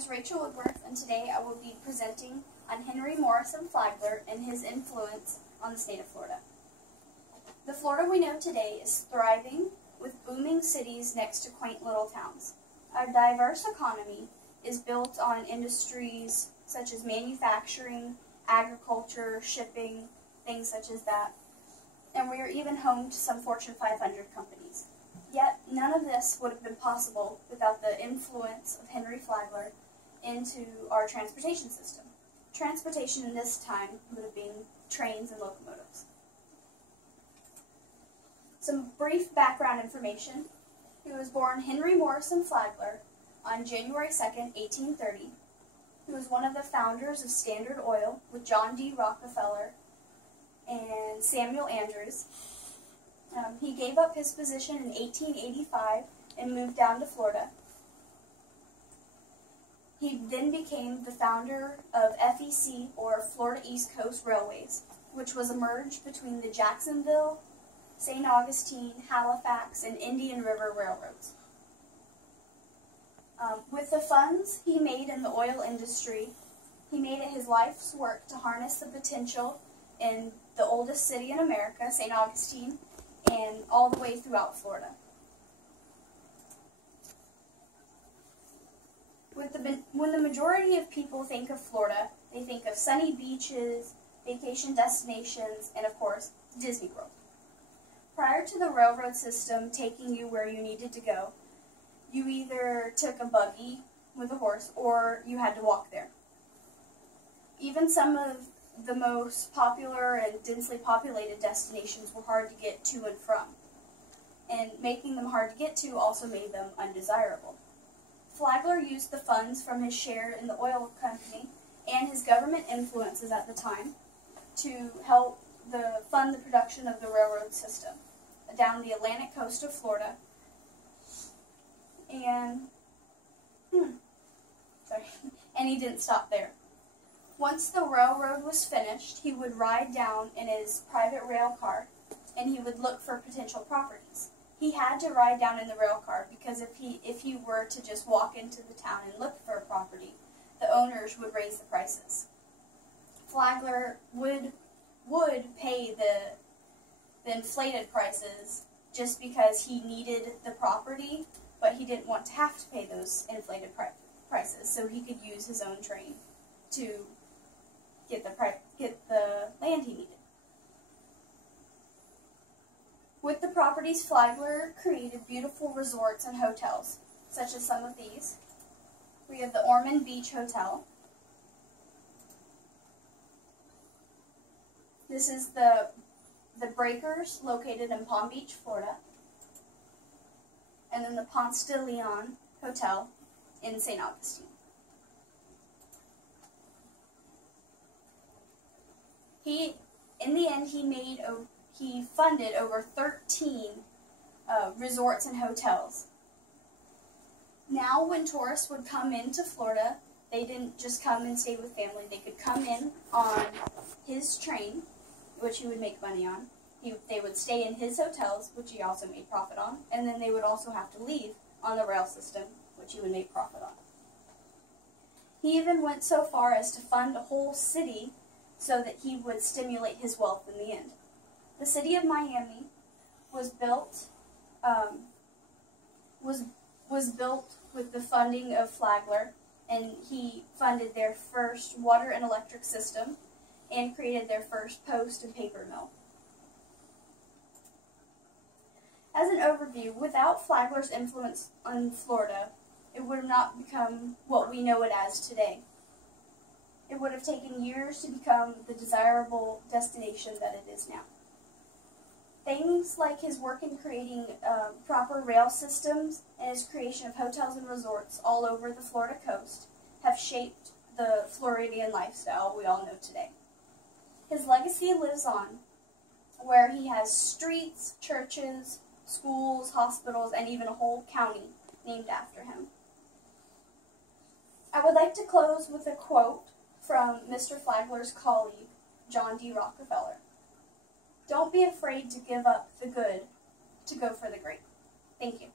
is Rachel Woodworth, and today I will be presenting on Henry Morrison Flagler and his influence on the state of Florida. The Florida we know today is thriving, with booming cities next to quaint little towns. Our diverse economy is built on industries such as manufacturing, agriculture, shipping, things such as that, and we are even home to some Fortune 500 companies. Yet, none of this would have been possible without the influence of Henry Flagler into our transportation system. Transportation in this time would have been trains and locomotives. Some brief background information. He was born Henry Morrison Flagler on January 2nd, 1830. He was one of the founders of Standard Oil with John D. Rockefeller and Samuel Andrews. He gave up his position in 1885 and moved down to Florida. He then became the founder of FEC, or Florida East Coast Railways, which was a merge between the Jacksonville, St. Augustine, Halifax, and Indian River railroads. With the funds he made in the oil industry, he made it his life's work to harness the potential in the oldest city in America, St. Augustine, and all the way throughout Florida. When the majority of people think of Florida, they think of sunny beaches, vacation destinations, and of course, Disney World. Prior to the railroad system taking you where you needed to go, you either took a buggy with a horse or you had to walk there. Even some of the most popular and densely populated destinations were hard to get to and from, and making them hard to get to also made them undesirable. Flagler used the funds from his share in the oil company and his government influences at the time to help fund the production of the railroad system down the Atlantic coast of Florida. And he didn't stop there. Once the railroad was finished, he would ride down in his private rail car, and he would look for potential properties. He had to ride down in the rail car because if he were to just walk into the town and look for a property, the owners would raise the prices. Flagler would pay the inflated prices just because he needed the property, but he didn't want to have to pay those inflated prices, so he could use his own train to get the land he needed. With the properties, Flagler created beautiful resorts and hotels, such as some of these. We have the Ormond Beach Hotel. This is the Breakers, located in Palm Beach, Florida. And then the Ponce de Leon Hotel in St. Augustine. In the end, he funded over 13 resorts and hotels. Now, when tourists would come into Florida, they didn't just come and stay with family. They could come in on his train, which he would make money on. They would stay in his hotels, which he also made profit on, and then they would also have to leave on the rail system, which he would make profit on. He even went so far as to fund a whole city so that he would stimulate his wealth in the end. The city of Miami was built with the funding of Flagler, and he funded their first water and electric system and created their first post and paper mill. As an overview, without Flagler's influence on Florida, it would have not become what we know it as today. It would have taken years to become the desirable destination that it is now. Things like his work in creating proper rail systems and his creation of hotels and resorts all over the Florida coast have shaped the Floridian lifestyle we all know today. His legacy lives on, where he has streets, churches, schools, hospitals, and even a whole county named after him. I would like to close with a quote from Mr. Flagler's colleague, John D. Rockefeller. "Don't be afraid to give up the good to go for the great." Thank you.